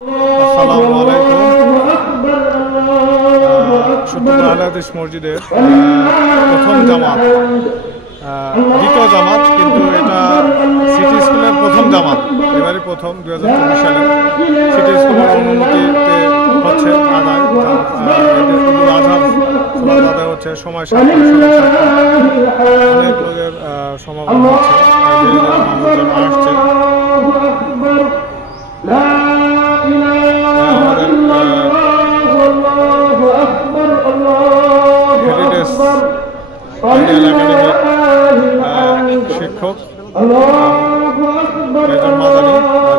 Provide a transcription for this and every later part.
আসসালামু আলাইকুম। শুক্রবার আহলাদিস মসজিদের প্রথম জামাত, দ্বিতীয় জামাত, কিন্তু এটা সিটি স্কুলের প্রথম জামাত, এবারই প্রথম 2024 সালে সিটি স্কুলের অনুমতিতে হচ্ছে আদায়। ঈদুল আজহার সালাত আদায় হচ্ছে সময় 7টা, অনেক লোকের সমাগম হচ্ছে, মানুষজন আসছে। শিক্ষক একজন মাদানী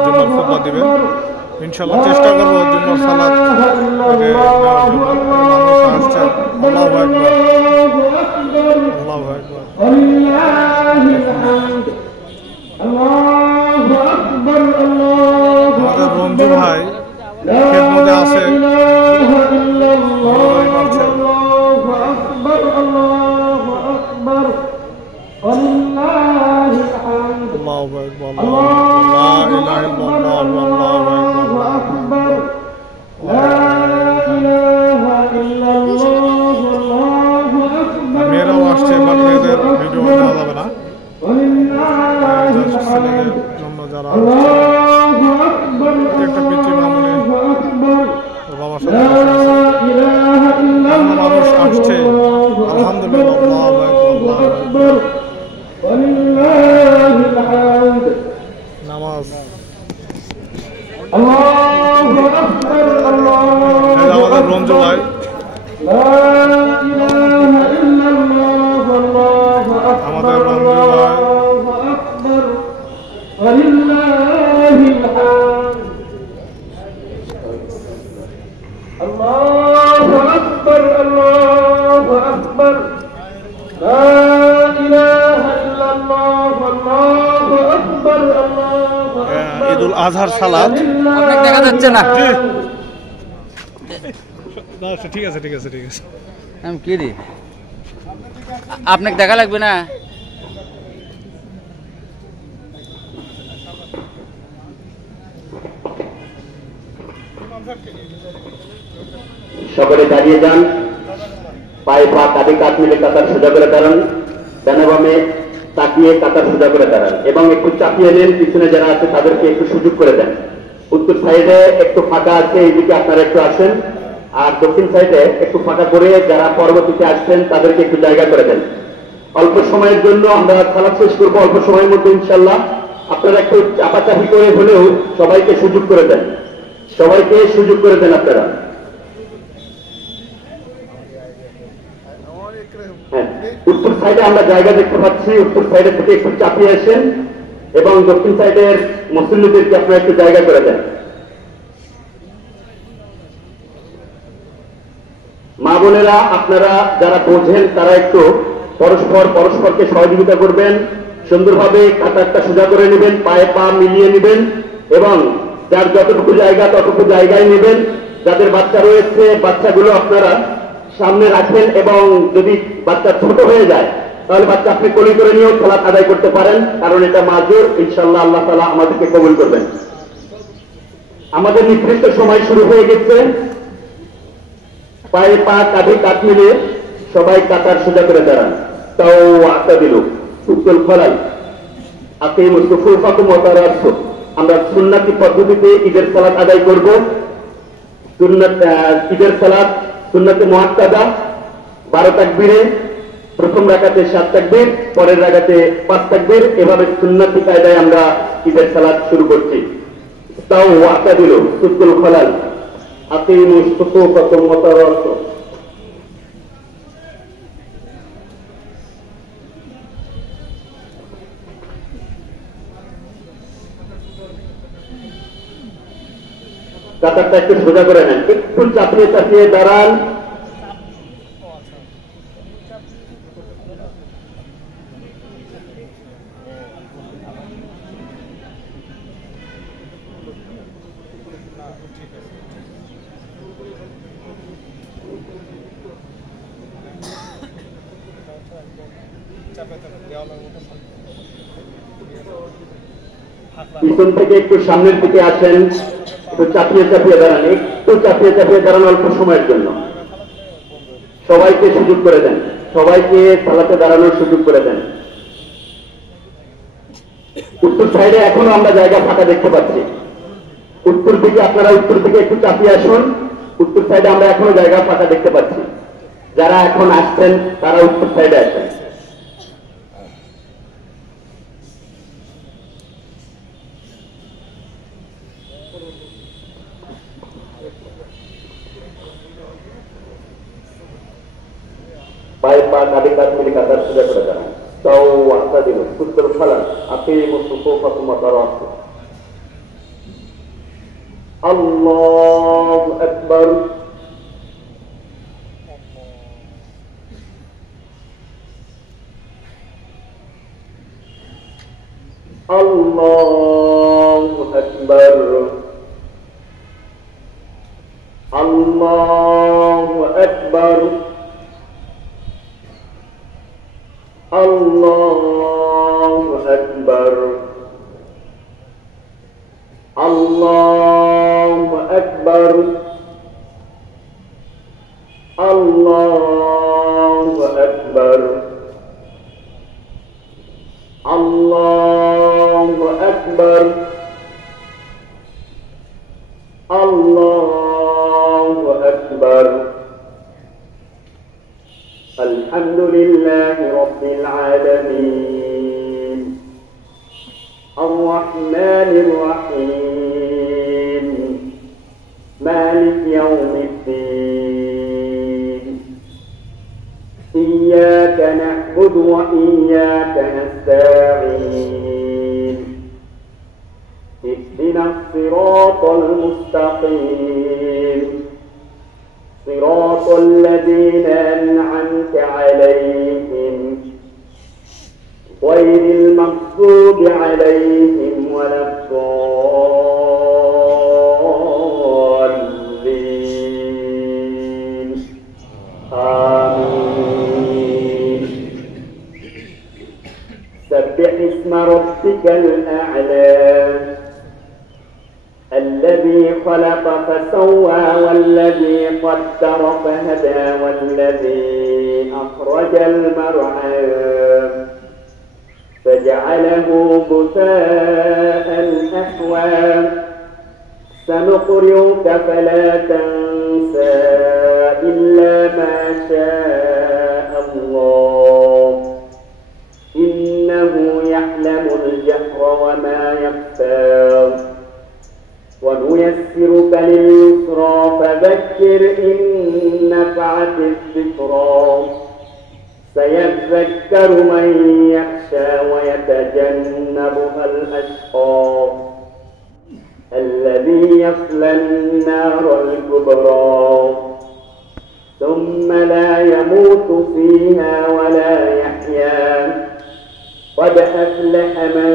জুম্মার খুতবা দিবেন। ইনশাআল্লাহ চেষ্টা করবো জুম্মার সালাত দেওয়ার জন্য। মানুষ আসছেন। আল্লাহু আকবার, আল্লাহু আকবার। আমাদের রঞ্জু ভাই খেদমতে আছে। আল্লাহু আকবার, লা ইলাহা ইল্লাল্লাহ, আল্লাহু আকবার। মেয়েরাও আসছে, বাট মেয়েদের ভিডিও দেওয়া যাবে না। ছেলেদের জন্য যারা একটা পিতৃ মামুনি বাবার সাথে মানুষ আসছে। আলহামদুলিল্লাহ, নামাজ আমাদের রঞ্জু ভাই, আমাদের রঞ্জু ভাই। ঈদুল আজহার সালাত আপনাকে দেখা যাচ্ছে না। ঠিক আছে, ঠিক আছে, ঠিক আছে। আমি কি রে, আপনাকে দেখা লাগবে না। সকলে দাঁড়িয়ে যান, পায়ে পা কাঁধে কাঁধ মিলে কাতার সোজা করে দাঁড়ান, ডানে বামে তাকিয়ে কাতার সোজা করে দাঁড়ান এবং একটু চাপিয়ে নেন। পিছনে যারা আছে তাদেরকে একটু সুযোগ করে দেন। উত্তর সাইডে একটু ফাঁকা আছে, এইদিকে আপনারা একটু আসেন। আর দক্ষিণ সাইডে একটু ফাঁকা করে যারা পরবর্তীতে আসছেন তাদেরকে একটু জায়গা করে দেন। অল্প সময়ের জন্য আমরা সালাত শেষ করবো, অল্প সময়ের মধ্যে ইনশাল্লাহ। আপনারা একটু চাপাচাপি করে হলেও সবাইকে সুযোগ করে দেন, সবাইকে সুযোগ করে দেন আপনারা। হ্যাঁ, উত্তর সাইডে আমরা জায়গা দেখতে পাচ্ছি, উত্তর সাইডের থেকে একটু চাপিয়ে আসেন এবং দক্ষিণ সাইডের মুসল্লিদেরকে আপনারা একটু জায়গা করে দেন। মা বোনেরা, আপনারা যারা বোঝেন তারা একটু পরস্পরকে সহযোগিতা করবেন, সুন্দরভাবে কাতারটা সোজা করে নেবেন, পায়ে পা মিলিয়ে নেবেন এবং যার যতটুকু জায়গা ততটুকু জায়গায় নেবেন। যাদের বাচ্চা রয়েছে বাচ্চাগুলো আপনারা সামনে রাখেন এবং যদি বাচ্চা ছোট হয়ে যায় তাহলে বাচ্চা আপনি কোলে করে নিয়েও সালাত আদায় করতে পারেন, কারণ এটা মাজুর। ইনশাআল্লাহ আল্লাহ তাআলা আমাদেরকে কবুল করবেন। আমাদের নির্দিষ্ট সময় শুরু হয়ে গেছে। পায়ে পা কাঁধে কাঁধ মিলিয়ে সবাই কাতার সোজা করে দাঁড়ান। তাও আতা দিল উত্তল ফলাল আপনি মুস্তফাকুম ওয়া তারাসু। আমরা সুন্নতি পদ্ধতিতে ঈদের সালাত আদায় করব। ঈদের সালাত সুন্নতে মুআক্কাদা 12 তাকবীরে, প্রথম রাকাতে 7 তাকবীর, পরের রাকাতে 5 তাকবীর, এভাবে সুন্নতি কায়দায় আমরা ঈদের সালাত শুরু করছি। তাও আতা দিল উত্তল ফলাল আপনি মুস্তফাকুম ওয়া তারাসু। কাতারটা একটু সোজা করে নেন, একটু চাপিয়ে চাপিয়ে দাঁড়ান। পিছন থেকে একটু সামনের দিকে আসেন। একটু চাপিয়ে চাপিয়ে দাঁড়ান, একটু চাপিয়ে চাপিয়ে দাঁড়ান অল্প সময়ের জন্য। সবাইকে সুযোগ করে দেন, সবাইকে সালাতে দাঁড়ানোর সুযোগ করে দেন। উত্তর সাইডে এখনো আমরা জায়গা ফাঁকা দেখতে পাচ্ছি। উত্তর দিকে আপনারা উত্তর দিকে একটু চাপিয়ে আসুন। উত্তর সাইডে আমরা এখনো জায়গা ফাঁকা দেখতে পাচ্ছি। যারা এখন আসছেন তারা উত্তর সাইডে আসেন। পায়ে পা কাঁধে কাঁধ মিলে কাতার সোজা করে দাঁড়ান। তাও আশা দিল উত্তর ফলান আপনি আল্লাহু আকবার। আল্লাহু আকবার। আল্লাহু আকবার। আল্লাহু আকবার। আল্লাহু আকবার। আল্লাহু আকবার। আল্লাহু আকবার। আল্লাহু আকবার। আলহামদুলিল্লাহি রাব্বিল আলামিন আর-রাহমানির রাহিম মালিক ইয়াউমিদ্দিন ইয়্যাকা না'বুদু ওয়া ইয়্যাকা নাস্তাঈন ইহদিনাস সিরাতাল মুস্তাকিম صراط الذين أنعمت عليهم غير المغضوب عليهم ولا الضالين آمين. سبح اسم ربك الأعلى الذي خلق فسوى والذي قدر فهدى والذي أخرج المرعى فجعله غثاء أحوى سنقرئك فلا تنسى إلا ما شاء الله إنه يعلم الجهر وما يخفى ونيسرك لليسرى فذكر إن نفعت الذكرى سيذكر من يخشى ويتجنبها الأشقى الذي يصلى النار الكبرى ثم لا يموت فيها ولا يحيا قد أفلح من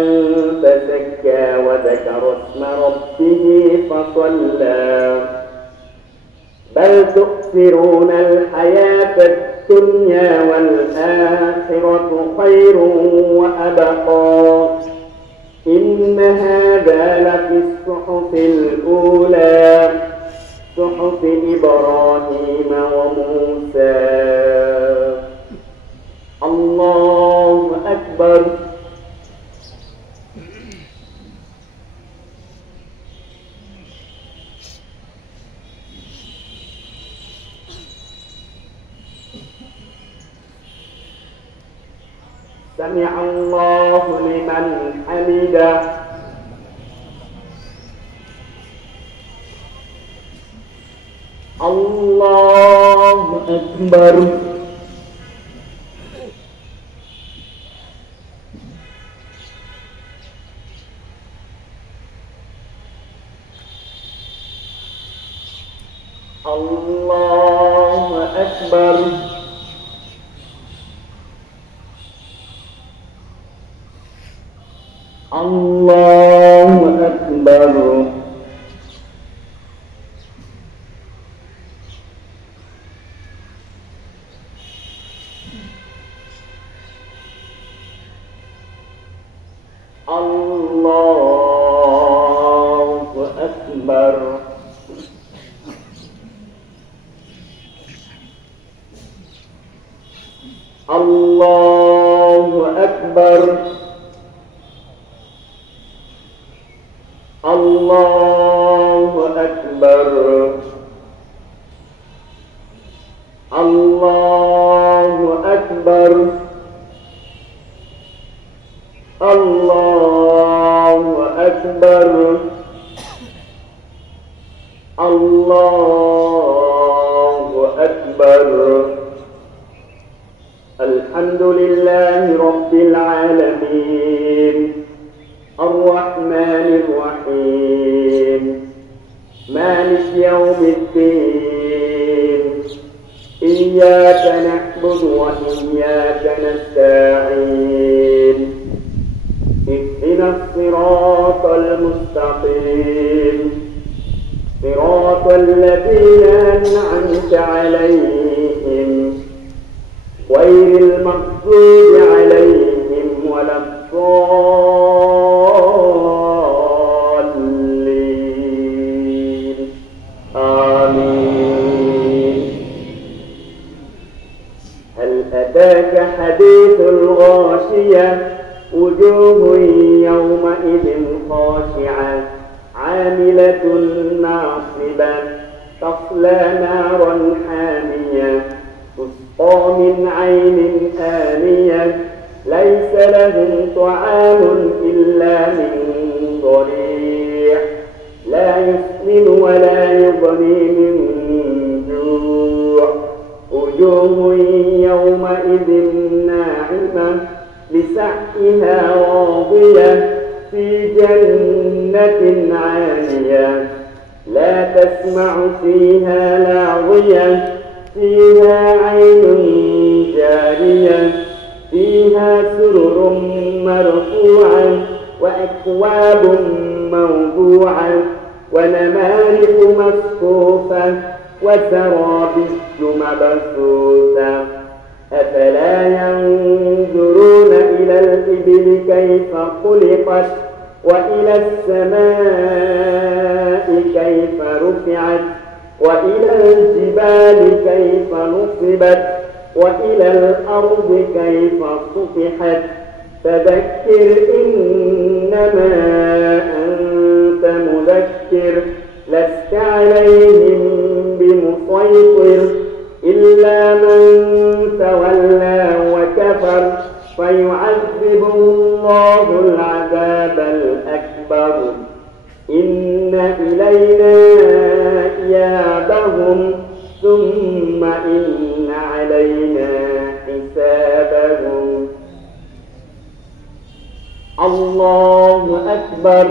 تزكى وذكر اسم ربه فصلى بل تؤثرون الحياة الدنيا والآخرة خير وأبقى إن هذا لفي الصحف الأولى صحف إبراهيم وموسى. الله أكبر. سمع الله لمن حمده. الله أكبر. الله أكبر. الله أكبر. الله أكبر. الله أكبر الله أكبر الله أكبر الله أكبر الله أكبر الحمد لله رب العالمين الرحمن الرحيم مالك يوم الدين إياك نعبد وإياك نستعين اهدنا الصراط المستقيم صراط الذين أنعمت عليهم غير المغضوب عليهم ولا الضالين آمين هل أتاك حديث الغاشية وجوه يومئذ خاشعة عاملة ناصبة تصلى نارا حامية تسقى من عين آنية ليس لهم طعام إلا من ضريع لا يسمن ولا يغني من جوع وجوه يومئذ ناعمة لسعيها راضية في جنة عالية لا تسمع فيها لاغية فيها عين جارية فيها سرر مرفوعة وأكواب موضوعة ونمارق مصفوفة وزرابي مبثوثة أفلا ينظرون إلى الإبل كيف خلقت وإلى السماء كيف رفعت وإلى الجبال كيف نصبت وإلى الأرض كيف سطحت فذكر إنما أنت مذكر لست عليهم بمسيطر إلا من تولى وكفر فيعذبه الله العذاب الأكبر إن إلينا إيابهم ثم إن علينا حسابهم الله أكبر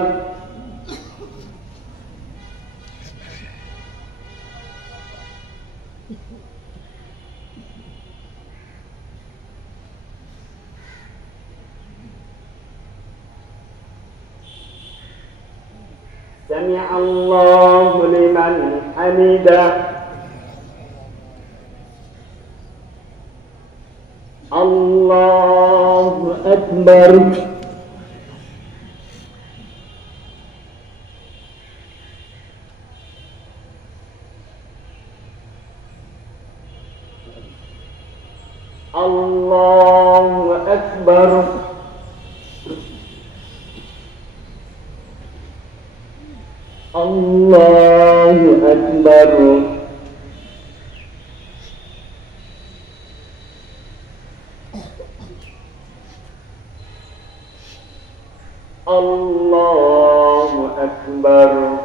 سمع الله لمن حمده الله أكبر الله أكبر الله أكبر الله أكبر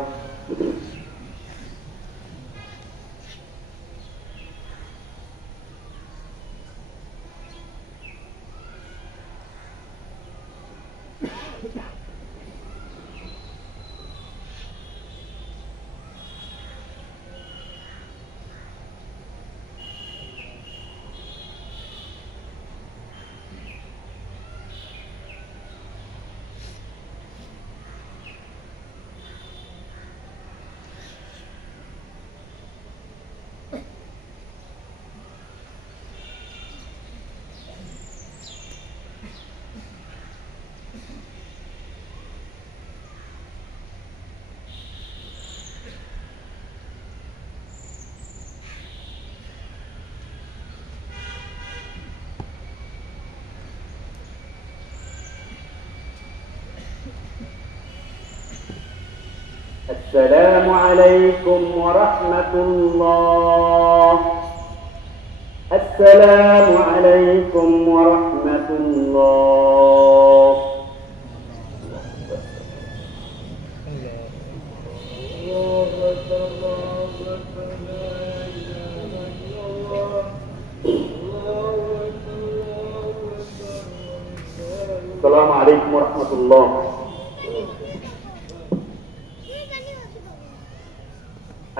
السلام عليكم ورحمة الله. السلام عليكم ورحمة الله. السلام عليكم ورحمة الله.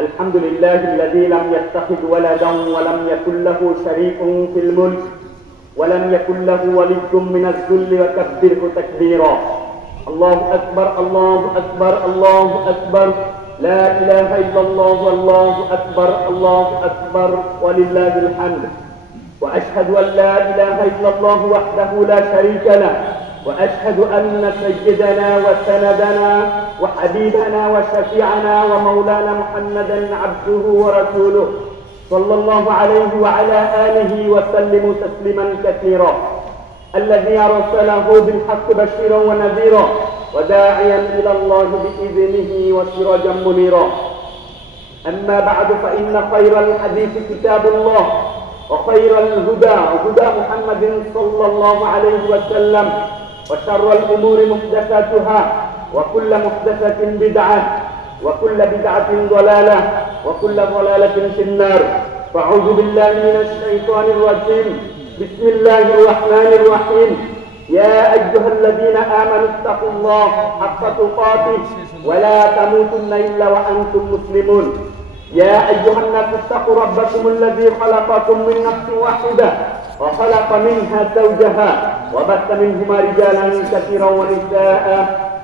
الحمد لله الذي لم يتخذ ولدا ولم يكن له شريك في الملك ولم يكن له ولي من الذل وكبره تكبيرا. الله أكبر الله أكبر الله أكبر لا إله إلا الله والله أكبر الله أكبر ولله الحمد. وأشهد أن لا إله إلا الله وحده لا شريك له وأشهد أن سيدنا وسندنا وحبيبنا وشفيعنا ومولانا محمدا عبده ورسوله صلى الله عليه وعلى آله وسلم تسليما كثيرا. الذي أرسله بالحق بشيرا ونذيرا وداعيا إلى الله بإذنه وسراجا منيرا. أما بعد فإن خير الحديث كتاب الله وخير الهدى هدى محمد صلى الله عليه وسلم وشر الأمور محدثاتها وكل محدثة بدعة وكل بدعة ضلالة وكل ضلالة في النار. فأعوذ بالله من الشيطان الرجيم. بسم الله الرحمن الرحيم. يا أيها الذين آمنوا اتقوا الله حق تقاته ولا تموتن إلا وأنتم مسلمون. يا أيها الناس اتقوا ربكم الذي خلقكم من نفس واحدة وخلق منها زوجها وبث منهما رجالا كثيرا ونساء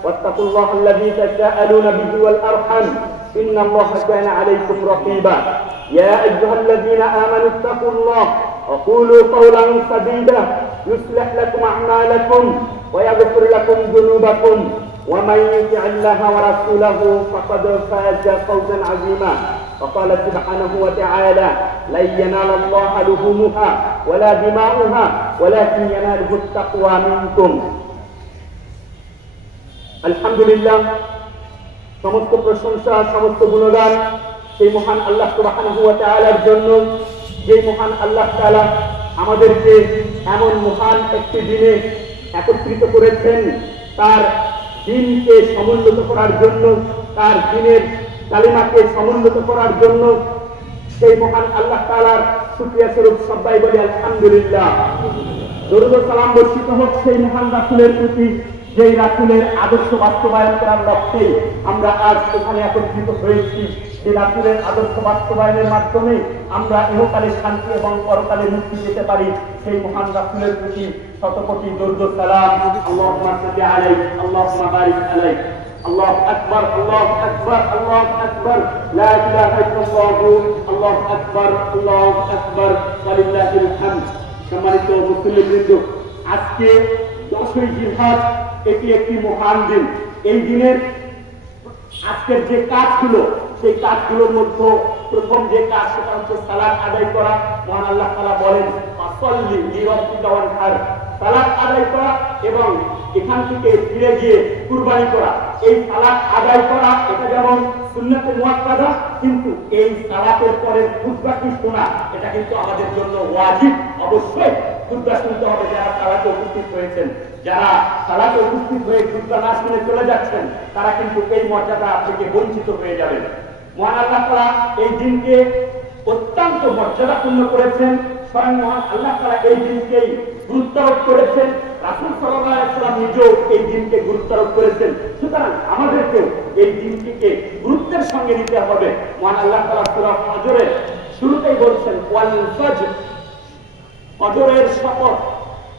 واتقوا الله الذي تساءلون به والأرحم إن الله كان عليكم رقيبا. يا أيها الذين آمنوا اتقوا الله وقولوا قولا سديدا يصلح لكم أعمالكم ويغفر لكم ذنوبكم ومن يطع الله ورسوله فقد فاز فوزا عظيما. وقال سبحانه وتعالى لن ينال الله لحومها ولا دماؤها ولكن يناله التقوى منكم. আলহামদুলিল্লাহ, সমস্ত প্রশংসা সমস্ত গুণগান সেই মহান আল্লাহ সুবহানাহু ওয়া তাআলার জন্য, যে মহান আল্লাহ তাআলা আমাদেরকে এমন মহান একটি দিনে একত্রিত করেছেন তার দিনকে সমুন্নত করার জন্য, তার দিনের কালিমাকে সমুন্নত করার জন্য। সেই মহান আল্লাহ তাআলার শুকরিয়া স্বরূপ সবাই বলি আলহামদুলিল্লাহ। দরুদ ও সালাম বর্ষিত হোক সেই মহান রাসূলের প্রতি, যেই রাসূলের আদর্শ বাস্তবায়ন করার লক্ষ্যে আমরা আজ এখানে একত্রিত হয়েছি। সেই রাসূলের আদর্শ বাস্তবায়নের মাধ্যমে আমরা ইহকালে শান্তি এবং পরকালে মুক্তি পেতে পারি। সেই মহান রাসূলের প্রতি শতকোটি দরুদ ও সালাম। আল্লাহুম্মা সাল্লি আলাইহি আল্লাহুম্মা বারিক আলাইহি। আল্লাহু আকবার আল্লাহু আকবার আল্লাহু আকবার লা ইলাহা ইল্লাল্লাহ আল্লাহু আকবার আল্লাহু আকবার ওয়ালিল্লাহিল হামদ। সম্মানিত মুসলিমবৃন্দ, আজকে 10ই জিলহজ, এটি একটি মহান দিন। এই দিনের আজকের যে কাজগুলো, সেই কাজগুলোর মধ্যে প্রথম যে কাজ সেটা হচ্ছে সালাত আদায় করা। মহান আল্লাহ তাআলা বলেন ফাসাল্লি লিরাব্বিকা ওয়ানহার, সালাত আদায় করা এবং এখান থেকে ফিরে গিয়ে কুরবানি করা। এই সালাত আদায় করা এটা যেমন সুন্নাতে মুআক্কাদা, কিন্তু এই সালাতের পরে খুতবা কি শোনা এটা কিন্তু আমাদের জন্য ওয়াজিব। অবশ্যই খুতবা শুনতে হবে যারা সালাতে উপস্থিত হয়েছেন। যারা সালাতে উপস্থিত হয়ে খুতবা না শুনে চলে যাচ্ছেন তারা কিন্তু এই মর্যাদা থেকে বঞ্চিত হয়ে যাবেন। মহান আল্লাহ তাআলা এই দিনকে অত্যন্ত মর্যাদাপূর্ণ করেছেন। স্বয়ং মহান আল্লাহ তাআলা এই দিনকেই গুরুত্বারোপ করেছেন। রাসূল সাল্লাল্লাহু আলাইহি ওয়াসাল্লাম নিজেও এই দিনকে গুরুত্বারোপ করেছেন। সুতরাং আমাদেরকেও এই দিনটিকে গুরুত্বের সঙ্গে নিতে হবে। মহান আল্লাহ তাআলা সূরা ফজরের শুরুতেই বলছেন ওয়াল ফজর, ফজরের শপথ,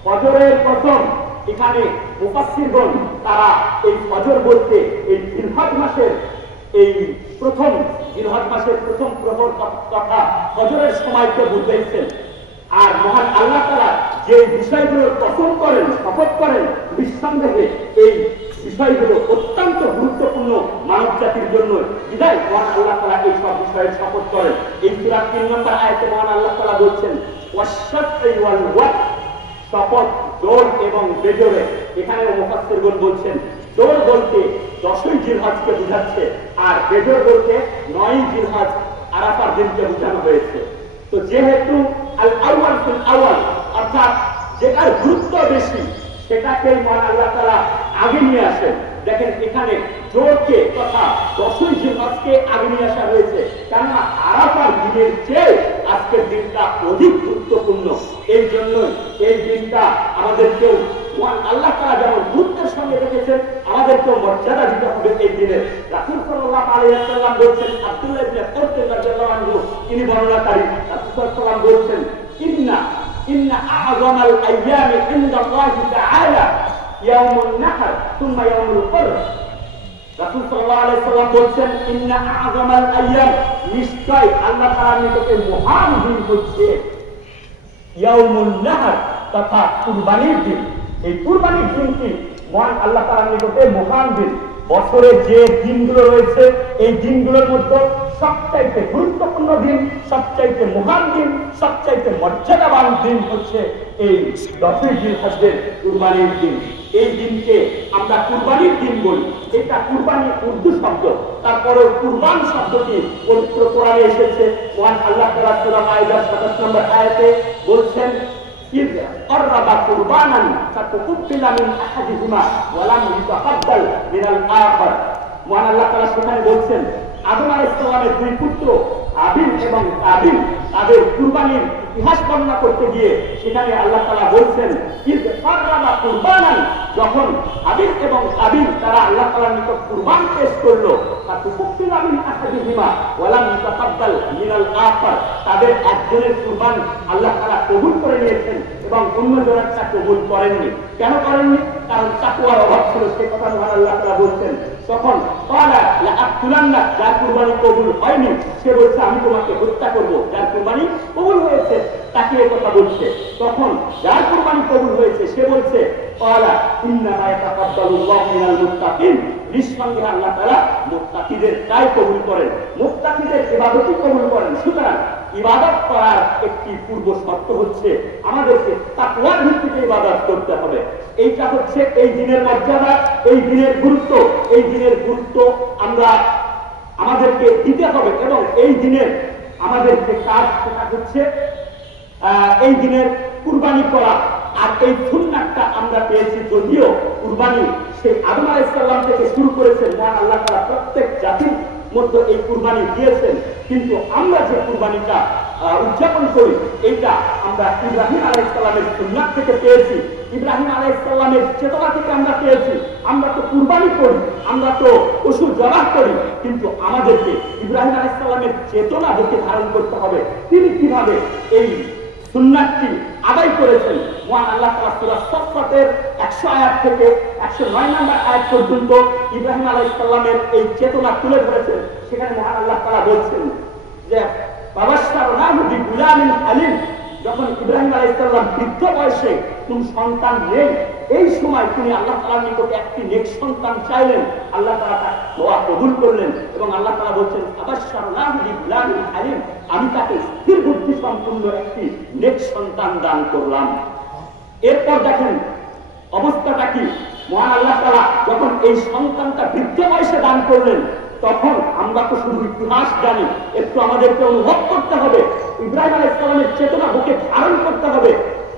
ফজরের কসম। এখানে মুফাসসিরগণ তারা এই ফজর বলতে এই জিলহজ মাসের এই প্রথম জিলহজ মাসের প্রথম প্রহর তথা ফজরের সময়কে বুঝাইছেন। আর মহান আল্লাহ তাআলা যে বিষয়গুলোর কসম করেন, শপথ করেন, নিঃসন্দেহে এই বিষয়গুলো অত্যন্ত গুরুত্বপূর্ণ মানব জাতির জন্য। বিধায় মহান আল্লাহ তাআলা এই সব বিষয়ের শপথ করেন। এই সূরা 3 নম্বর আয়াতে মহান আল্লাহ তাআলা বলছেন ওয়াশ-শাফঈ ওয়াল ওয়াতর, শপথ জোর এবং বেজোরে। এখানে মুফাসসিরগণ বলছেন জোর বলতে 10ই জিলহজকে বুঝাচ্ছে, আর বেদর বলতে 9ই জিলহজ আরাফার দিনকে বোঝানো হয়েছে। তো যেহেতু আল আউয়াল ফিল আউয়াল, অর্থাৎ যেটার গুরুত্ব বেশি সেটাকে মহান আল্লাহ তাআলা আগে নিয়ে আসেন। দেখেন এখানে জোরকে তথা 10ই জিলহজকে আগে নিয়ে আসা হয়েছে, কেননা আরাফার দিনের চেয়ে আজকের দিনটা অধিক গুরুত্বপূর্ণ। এই জন্যই এই দিনটা আমাদেরকেও মহান আল্লাহ তাআলা যেমন গুরুত্বের সঙ্গে রেখেছেন, আমাদেরকেও মর্যাদা দিতে হবে এই দিনের। রাসূল সাল্লাল্লাহু আলাইহি ওয়াসাল্লাম বলছেন, আব্দুল্লাহ ইবনে কুরতুব রাদিয়াল্লাহু আনহু তিনি বর্ণনাকারী, রাসূল সাল্লাল্লাহু আলাইহি বলছেন, ইন্না আ'যামাল আইয়ামি ইনদাল্লাহি তাআলা ইয়াউমুন নাহর সুম্মা ইয়াউমুল কদর। রাসূল সাল্লাল্লাহু আলাইহি ওয়াসাল্লাম বলছেন, ইন্না আ'যামাল আইয়াম, নিশ্চয় আল্লাহ তাআলার নিকটে মহান দিন হচ্ছে ইয়াউমুন নাহর, তথা কুরবানির দিন। এই কুরবানির দিনটি মহান আল্লাহ তাআলার নিকটে মহান দিন। বছরে যে দিনগুলো রয়েছে এই দিনগুলোর মধ্যে সবচাইতে গুরুত্বপূর্ণ দিন, সবচাইতে মহান দিন, সবচাইতে মর্যাদাবান দিন হচ্ছে এই 10ই জিলহজের কুরবানির দিন। এই দিনকে আমরা কুরবানির দিন বলি। এটা কুরবানি উর্দু শব্দ, তারপরে কুরবান শব্দটি পবিত্র কোরআনে এসেছে। মহান আল্লাহ তাআলা সূরা মাইদার 27 নম্বর আয়াতে বলছেন, إذ قرب قربانا فتقبل من أحدهما ولم يتقبل من الآخر। মহান আল্লাহ তাআলা সেখানে বলছেন, আদম আলাইহিস সালামের দুই পুত্র হাবিল এবং কাবিল তাদের কুরবানির ইতিহাস বর্ণনা করতে গিয়ে সেখানে আল্লাহ তাআলা বলছেন, ইয কাররাবা কুরবানান, যখন হাবিল এবং কাবিল তারা আল্লাহ তাআলার নিকট কুরবান পেশ করলো, ফাতুকুব্বিলা মিন আহাদিহিমা ওয়া লাম ইতাকাব্বাল মিনাল আখার, তাদের একজনের কুরবান আল্লাহ তাআলা কবুল করে নিয়েছেন এবং অন্যজনেরটা কবুল করেননি। কেন করেননি? কারণ তাকওয়ার অভাব ছিল, সে কথা মহান আল্লাহ তাআলা বলছেন। তখন ক্বালা লাআকুলান্না, যার কুরবানি কবুল হয়নি সে বলছে আমি তোমাকে হত্যা করব। যার কুরবানি কবুল হয়েছে তাকে এই কথা বলছে। তখন যার কুরবানি কবুল হয়েছে সে বলছে ক্বালা ইন্নামা ইয়াতাকাব্বালুল্লাহু মিনাল মুত্তাকিন, নিঃসন্দেহে আল্লাহ তাআলা মুত্তাকিদের তাই কবুল করেন, মুত্তাকিদের ইবাদতই কবুল করেন। সুতরাং ইবাদত করার একটি পূর্ব শর্ত হচ্ছে আমাদেরকে তাকওয়ার ভিত্তিতে ইবাদত করতে হবে। এইটা হচ্ছে এই দিনের মর্যাদা, এই দিনের গুরুত্ব। এই দিনের গুরুত্ব আমরা আমাদেরকে দিতে হবে এবং এই দিনের আমাদের যে কাজ সেটা হচ্ছে এই দিনের কুরবানি করা। আর এই সুন্নাতটা আমরা পেয়েছি, যদিও কুরবানি সেই আদম আলাইহিস সালাম থেকে শুরু করেছেন, মহান আল্লাহ তাআলা প্রত্যেক জাতির মধ্যে এই কুরবানি দিয়েছেন, কিন্তু আমরা যে কুরবানিটা উদযাপন করি এইটা আমরা ইব্রাহিম আলাইহিস সালামের সুন্নাত থেকে পেয়েছি, ইব্রাহিম আলাইহিস সালামের চেতনা থেকে আমরা পেয়েছি। আমরা তো কুরবানি করি, আমরা তো পশু জবাহ করি, কিন্তু আমাদেরকে ইব্রাহিম আলাইহিস সালামের চেতনা দেখে ধারণ করতে হবে তিনি কিভাবে এই সুন্নাতটি আদায় করেছেন। মহান আল্লাহ তাআলা সূরা সাফফাতের 100 আয়াত থেকে 109 নম্বর আয়াত পর্যন্ত ইব্রাহিম আলাইহিস সালামের এই চেতনা তুলে ধরেছেন। সেখানে মহান আল্লাহ তাআলা বলছেন যে বাবাশশারনাহু বিগুলামিন হালিম, যখন ইব্রাহিম আলাইহিস সালাম বৃদ্ধ বয়সে কোন সন্তান নেই, এই সময় তিনি আল্লাহ তাআলার নিকট একটি নেক সন্তান চাইলেন, আল্লাহ তাআলা তার দোয়া কবুল করলেন এবং আল্লাহ তাআলা বলছেন বাবাশশারনাহু বিগুলামিন হালিম, আমি তাকে স্থির বুদ্ধি সম্পন্ন একটি নেক সন্তান দান করলাম। এরপর দেখেন অবস্থাটা কি, মহান আল্লাহ তাআলা যখন এই সন্তানটা বৃদ্ধ বয়সে দান করলেন, তখন আমরা তো শুধু ইতিহাস জানি, একটু আমাদেরকে অনুভব করতে হবে, ইব্রাহিম আলাইহিস সালামের চেতনা বুকে ধারণ করতে হবে,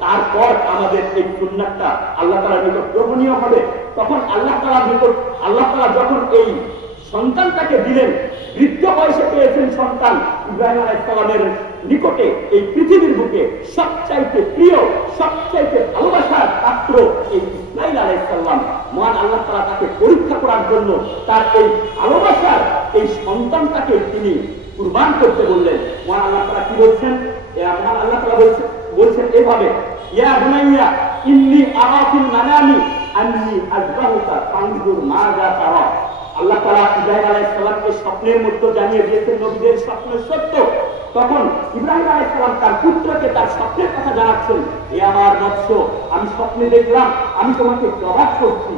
তারপর আমাদের এই সুন্নাতটা আল্লাহ তাআলার নিকট গ্রহণীয় হবে। তখন আল্লাহ তাআলা যখন এই সন্তানটাকে দিলেন, বৃদ্ধ বয়সে পেয়েছেন সন্তান, ইব্রাহিম আলাইহিস সালামের নিকটে এই পৃথিবীর বুকে সবচাইতে প্রিয়, সবচাইতে ভালোবাসার পাত্র এই ইসমাঈল আলাইহিস সালাম। মহান আল্লাহ তাআলা তাকে পরীক্ষা করার জন্য তার এই ভালোবাসার এই সন্তানটাকে তিনি কুরবান করতে বললেন। মহান আল্লাহ তাআলা কি বলছেন? মহান আল্লাহ তাআলা বলছেন এভাবে, ইয়া বুনাইয়া ইন্নী আরা ফিল মানামি আন্নী আযবাহুকা ফানজুর মাযা তারা। আল্লাহ তাআলা ইব্রাহিম আলাইহিস সালামকে স্বপ্নের মধ্যে জানিয়ে দিয়েছেন নবীদের স্বপ্ন সত্য। তখন ইব্রাহিম আলাইহিস সালাম তার পুত্রকে তার স্বপ্নের কথা জানাচ্ছেন, হে আমার বৎস, আমি স্বপ্নে দেখলাম আমি তোমাকে জবাব করছি।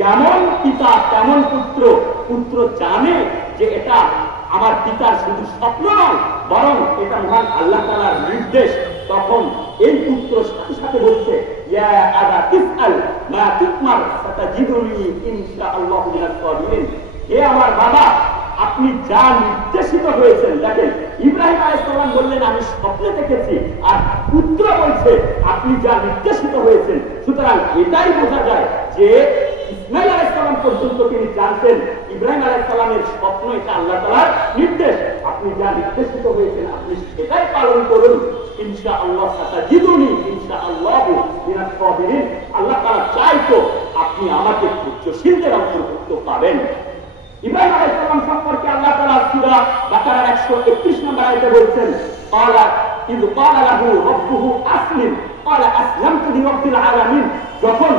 যেমন পিতা তেমন পুত্র, পুত্র জানে যে এটা আমার পিতার শুধু স্বপ্ন নয়, বরং এটা মহান আল্লাহ তাআলার নির্দেশ। তখন এই পুত্র সাথে সাথে বলছে, ইয়া আবা ইসআল মা তুকমার সাতাজিদুনি ইনশাআল্লাহু মিনাস সাবিরিন। হে আমার বাবা, আপনি যা নির্দেশিত হয়েছেন, দেখেন ইব্রাহিম আলাইহিস সালাম বললেন আমি স্বপ্নে দেখেছি, আর পুত্র বলছে আপনি যা নির্দেশিত হয়েছেন। সুতরাং এটাই বোঝা যায় যে ইসমাঈল আলাইহিস সালাম পর্যন্ত তিনি জানতেন ইব্রাহিম আলাইহিস সালামের স্বপ্ন এটা আল্লাহ তাআলার নির্দেশ। আপনি যা নির্দেশিত হয়েছেন আপনি সেটাই পালন করুন, ইনশাআল্লাহ সাতাজিদুনি ইনশাআল্লাহু মিনাস সাবিরিন। আল্লাহ তাআলা চাইতো আপনি আমাকে ধৈর্যশীলদের অন্তর্ভুক্ত পাবেন। ইব্রাহিম আলাইহিস সালাম সম্পর্কে আল্লাহ তাআলা সূরা বাকারার 131 নম্বর আয়াতে বলছেন, ক্বালা ইয ক্বালা লাহু রাব্বুহু আসলিম ক্বালা আসলামতু লিরাব্বিল আলামিন। যখন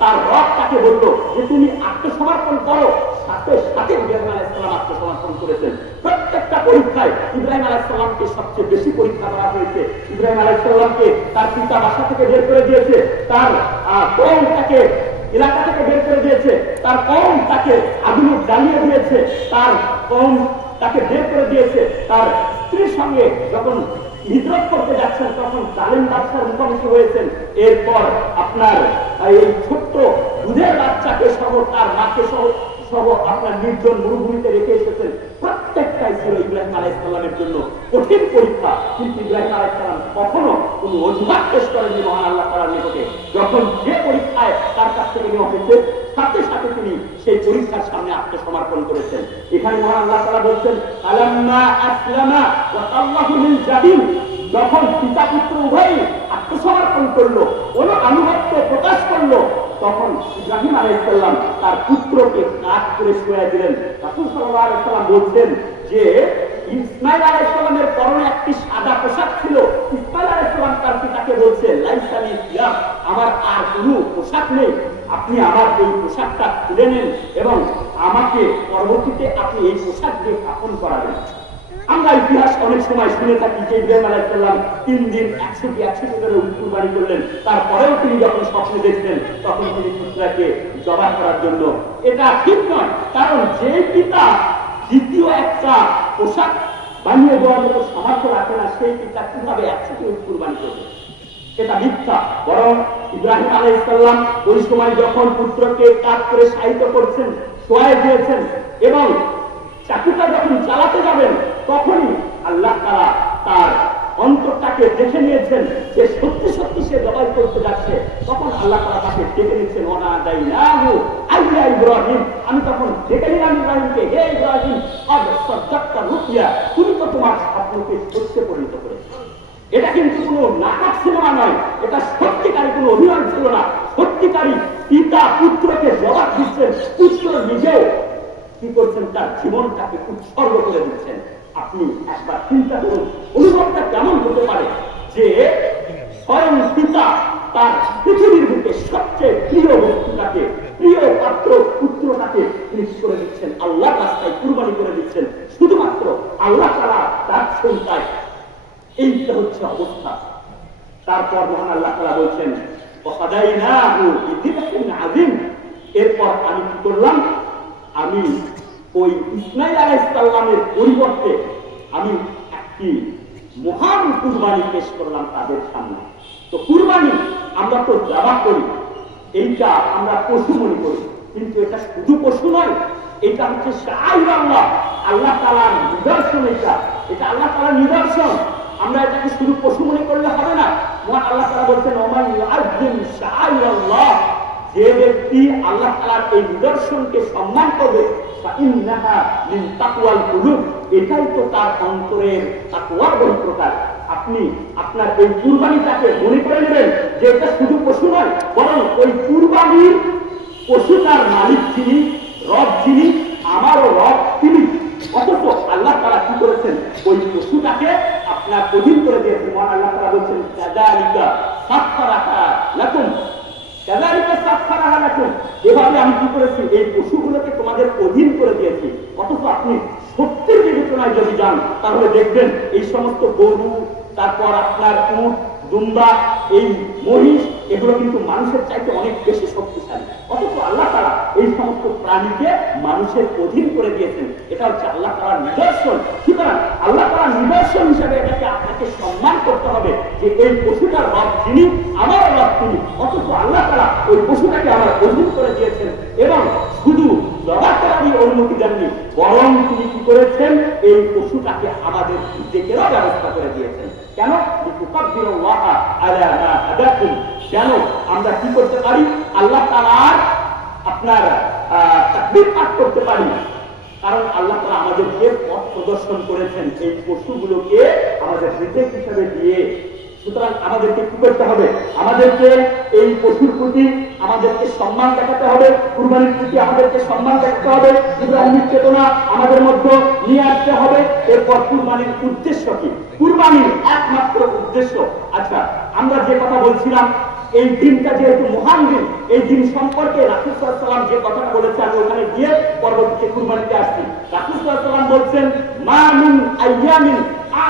তার রব তাকে বলল যে তুমি আত্মসমর্পণ করো, সাথে সাথে ইব্রাহিম আলাইহিস সালাম আত্মসমর্পণ করেছেন। প্রত্যেকটা পরীক্ষায় ইব্রাহিম আলাইহিস সালামকে সবচেয়ে বেশি পরীক্ষা করা হয়েছে। ইব্রাহিম আলাইহিস সালামকে তার পিতা বাসা থেকে বের করে দিয়েছে, তার কওম তাকে এলাকা থেকে বের করে দিয়েছে, তার কওম তাকে আগুনে জ্বালিয়ে দিয়েছে, তার কওম তাকে বের করে দিয়েছে। তার স্ত্রীর সঙ্গে যখন হিজরত করতে যাচ্ছেন তখন জালেম বাদশার মুখোমুখি হয়েছেন। এরপর আপনার এই ছোট্ট দুধের বাচ্চাকে সহ তার মাকে সহ আপনার নির্জন মরুভূমিতে রেখে এসেছেন। প্রত্যেকটাই ছিল ইব্রাহিম আলাইহিস সালামের জন্য কঠিন পরীক্ষা, কিন্তু ইব্রাহিম আলাইহিস সালাম কখনো কোনো অজুহাত পেশ করেননি মহান আল্লাহ তাআলার নিকটে। যখন যে পরীক্ষায় তার কাছ থেকে নেওয়া হয়েছে সাথে সাথে তিনি সেই পরীক্ষার সামনে আত্মসমর্পণ করেছেন। এখানে মহান আল্লাহ তাআলা বলছেন আলাম্মা আসলামা ওয়া তাল্লাহু লিল জাবিন। যখন পিতা পুত্র উভয়ই আত্মসমর্পণ করলো, কোন আনুগত্য প্রকাশ করলো, তখন ইব্রাহিম আলাইহিস সালাম তার পুত্রকে কাঁধ করে শুয়ে দিলেন। রাসূল সাল্লাল্লাহু আলাইহি ওয়াসাল্লাম বলছেন যে ইসমাঈল আলাইহিস সালামের পরনে একটি সাদা পোশাক ছিল। ইসমাঈল আলাইহিস সালাম তার পিতাকে বলছে লাইসা লি সিয়াব, আমার আর কোনো পোশাক নেই, আপনি আমার এই পোশাকটা খুলে নেন এবং আমাকে পরবর্তীতে আপনি এই পোশাক দিয়ে কাফন করাবেন। আমরা ইতিহাস অনেক সময় শুনে থাকি যে ইব্রাহিম আলাইহিস সালাম 3 দিন 100 করে কুরবানি করলেন, তারপরেও তিনি যখন স্বপ্নে দেখলেন তখন তিনি পুত্রকে জবাই করার জন্য। এটা ঠিক নয়, কারণ যে পিতা দ্বিতীয় একটা পোশাক বানিয়ে দেওয়ার মতো সামর্থ্য রাখে না, সেই পিতা কিভাবে 100 কুরবানি করবে? এটা মিথ্যা। বরং ইব্রাহিম আলাইহিস সালাম ওই সময় যখন পুত্রকে কাঁধ করে শায়িত করছেন, শোয়ায় দিয়েছেন এবং চাকুটা যখন চালাতে যাবেন তখনই আল্লাহ তাআলা তার অন্তরটাকে দেখে নিয়েছেন যে সত্যি সত্যি সে জবাই করতে যাচ্ছে। তখন আল্লাহ তাআলা তাকে ডেকে নিয়েছেন, ওয়ানাদাইনাহু আইয়া ইব্রাহিম। আমি তখন ডেকে নিলাম ইব্রাহিমকে, হে ইব্রাহিম আদ সাদ্দাক্তা রুইয়া, তুমি তো তোমার স্বপ্নকে সত্যে পরিণত করেছো। এটা কিন্তু কোনো নাটক সিনেমা নয়, এটা সত্যিকারী কোনো অভিনয় ছিল না। সত্যিকারী পিতা পুত্রকে জবাব দিচ্ছেন, পুত্র নিজেও কি করছেন, তার জীবনটাকে উৎসর্গ করে দিচ্ছেন। আপনি একবার চিন্তা করুন অনুভবটা কেমন হতে পারে যে স্বয়ং পিতা তার পৃথিবীর বুকে সবচেয়ে প্রিয় বস্তুটাকে, প্রিয় পাত্র পুত্রটাকে তিনি করে দিচ্ছেন, আল্লাহর রাস্তায় কুরবানি করে দিচ্ছেন শুধুমাত্র আল্লাহ তাআলা তার সন্তান। এইটা হচ্ছে অবস্থা। তারপর মহান আল্লাহ তাআলা বলছেন ওয়াফাদাইনাহু বিযিবহিন আযীম। এরপর আমি কি করলাম, আমি ওই ইসমাঈল আলাইহিস সালামের পরিবর্তে আমি একটি মহান কুরবানি পেশ করলাম তাদের সামনে। তো কুরবানি আমরা তো জবাই করি, এইটা আমরা পশু মনে করি, কিন্তু এটা শুধু পশু নয়, এটা হচ্ছে শাআইরুল্লাহ, আল্লাহ তাআলার নিদর্শন। এটা আল্লাহ তাআলার নিদর্শন। আমরা এটাকে শুধু পশু মনে করলে হবে না। মহান আল্লাহ তাআলা বলছেন ওমান ইউআযযিম শাআইরাল্লাহ, যে ব্যক্তি আল্লাহ তাআলার এই নিদর্শনকে সম্মান করবে ফাইন্নাহা মিন তাকওয়াল কুলুব, এটাই তো তার অন্তরের তাকওয়ার বহিঃপ্রকাশ। আপনি আপনার এই কুরবানিটাকে মনে করে নেবেন যে এটা শুধু পশু নয়, বরং ওই কুরবানির পশুটার মালিক যিনি, রব যিনি, আমারও রব তিনি। অথচ আল্লাহ তাআলা কি করেছেন, ওই পশুটাকে আপনার অধীন করে দিয়েছেন। মহান আল্লাহ তাআলা বলছেন কাযালিকা সাখখারাহা লাকুম, কাযালিকা সাখখারাহা লাকুম, এভাবে আমি কি করেছি, এই পশুগুলোকে তোমাদের অধীন করে দিয়েছি। অথচ আপনি সত্যের বিবেচনায় যদি যান তাহলে দেখবেন এই সমস্ত গরু, তারপর আপনার উট, দুম্বা, এই মহিষ, এগুলো কিন্তু মানুষের চাইতে অনেক বেশি শক্তিশালী। অথচ আল্লাহ তাআলা এই সমস্ত প্রাণীকে মানুষের অধীন করে দিয়েছেন। এটা হচ্ছে আল্লাহ তাআলার নিদর্শন। সুতরাং আল্লাহ তাআলার নিদর্শন নিদর্শন হিসাবে এটাকে আপনাকে সম্মান করতে হবে যে এই পশুটার রব যিনি, আমার রব তিনি। অথচ আল্লাহ তাআলা ওই পশুটাকে আমার অর্জন করে দিয়েছেন এবং শুধু জবাব করারই অনুমতি দেননি, বরং তিনি কি করেছেন, এই পশুটাকে আমাদের জিকিরের ব্যবস্থা করে দিয়েছেন। কেন? লিতুকাব্বিরুল্লাহ আলা মা হাদাকুম, যেন আমরা কি করতে পারি, আল্লাহ তাআলার আপনার তাকবীর পাঠ করতে পারি। কারণ আল্লাহ তাআলা আমাদেরকে পথ প্রদর্শন করেছেন এই পশুগুলোকে আমাদের রিজিক হিসেবে দিয়ে। সুতরাং আমাদেরকে কি করতে হবে, আমাদেরকে এই পশুর প্রতি আমাদেরকে সম্মান দেখাতে হবে, কুরবানির প্রতি আমাদেরকে সম্মান দেখাতে হবে, ইব্রাহিমের চেতনা আমাদের মধ্যে নিয়ে আসতে হবে। এরপর কুরবানির উদ্দেশ্য কি, কুরবানির একমাত্র উদ্দেশ্য, আচ্ছা আমরা যে কথা বলছিলাম এই দিনটা যেহেতু মহান দিন, এই দিন সম্পর্কে রাসূল সাল্লাল্লাহু আলাইহি ওয়াসাল্লাম যে কথাটা বলেছে আমি ওখানে গিয়ে পরবর্তীতে কুরবানিতে আসছি। রাসূল সাল্লাল্লাহু আলাইহি ওয়াসাল্লাম বলছেন, মা মিন আইয়ামিন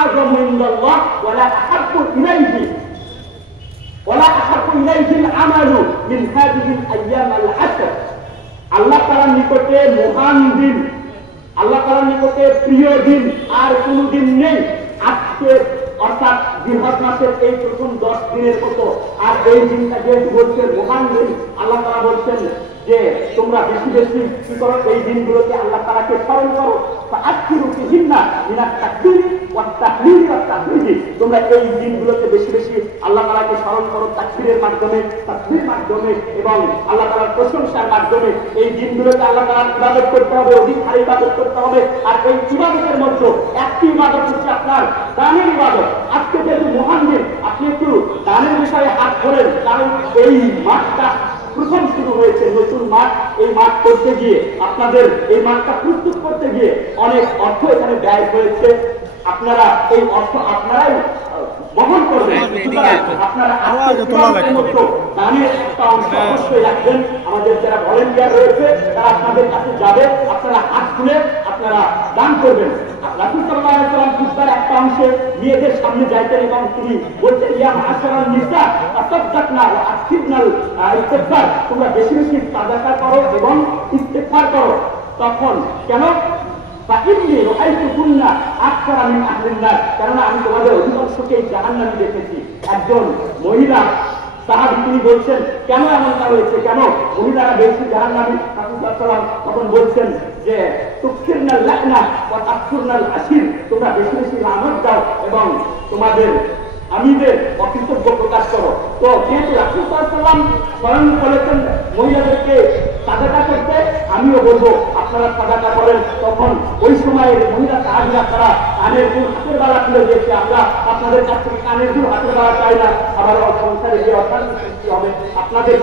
আযমু ইনদাল্লাহ ওয়ালা আহাব্বু ইলাইহি আল আমালু মিন হাযিহিল আইয়াম আল আশর। আল্লাহ তাআলার নিকটে মহান দিন, আল্লাহ তাআলার নিকটে প্রিয় দিন আর কোনো দিন নেই আজকে, অর্থাৎ জিলহজ মাসের এই প্রথম 10 দিনের মতো। আর এই দিনটা যেহেতু বলছে মহান দিন, আল্লাহ তাআলা বলছেন যে তোমরা বেশি বেশি কি করো, এই দিনগুলোতে আল্লাহ তাআলাকে স্মরণ করো। ফাআক্কিরু ফিহিন্না মিনাত তাকবীর ওয়াত তাহলিল ওয়াত তাহমিদ, তোমরা এই দিনগুলোতে বেশি বেশি আল্লাহ তাআলাকে স্মরণ করো তাকবীরের মাধ্যমে, তাকবীর মাধ্যমে এবং আল্লাহ তাআলার প্রশংসার মাধ্যমে। এই দিনগুলোতে আল্লাহ তাআলার ইবাদত করতে হবে, অধিকার ইবাদত করতে হবে। আর এই ইবাদতের মধ্যে একটি ইবাদত হচ্ছে আপনার দানের ইবাদত। আজকে যেহেতু মহান দিন, আপনি একটু দানের বিষয়ে হাত ধরেন, কারণ এই মাসটা প্রথম শুরু হয়েছে, নতুন মাঠ। এই মাঠ করতে গিয়ে আপনাদের এই মাঠটা প্রস্তুত করতে গিয়ে অনেক অর্থ এখানে ব্যয় হয়েছে। আপনারা এই অর্থ আপনারাই বহন করবেন। আপনারা দানের একটা অংশ অবশ্যই রাখবেন। আমাদের যারা ভলেন্টিয়ার রয়েছে তারা আপনাদের কাছে যাবে, আপনারা হাত তুলে আপনারা দান করবেন। রাসূল সাল্লাল্লাহু আলাইহি ওয়াসাল্লাম খুতবার একটা অংশে মেয়েদের সামনে যাইতেন এবং তিনি বলতেন, ইয়া মাশারান নিসা তাসাদদাকনা ওয়া আকসিবনাল ইস্তিগফার, তোমরা বেশি বেশি সাদাকা করো এবং ইস্তিগফার করো। তখন কেন? কেননা আমি তোমাদের অধিকাংশকে জাহান্নামী দেখেছি। একজন মহিলা সাহাবী তিনি বলছেন, কেন এমনটা হয়েছে, কেন মহিলারা বেশি জাহান্নামী? রাসূল সাল্লাল্লাহু আলাইহি ওয়াসাল্লাম তখন বলছেন যে তুকসিরনাল লা'না ওয়া তাকসুরনাল আশির, তোমরা বেশি বেশি লানত দাও এবং তোমাদের আমিদের অকৃতজ্ঞ প্রকাশ করো। তো যেহেতু রাসূল সাল্লাল্লাহু আলাইহি ওয়াসাল্লাম স্বয়ং বলেছেন মহিলাদেরকে সাদাকা করতে, আমিও বলবো আপনারা সাদাকা করেন। তখন ওই সময়ের মহিলা সাহাবীরা তারা কানের দুল হাতের বালা তুলে দিয়েছে, আমরা আপনাদের কাছ থেকে কানের দুল হাতের বালা চাই না, আবার সংসারে যে অশান্তি সৃষ্টি হবে আপনাদের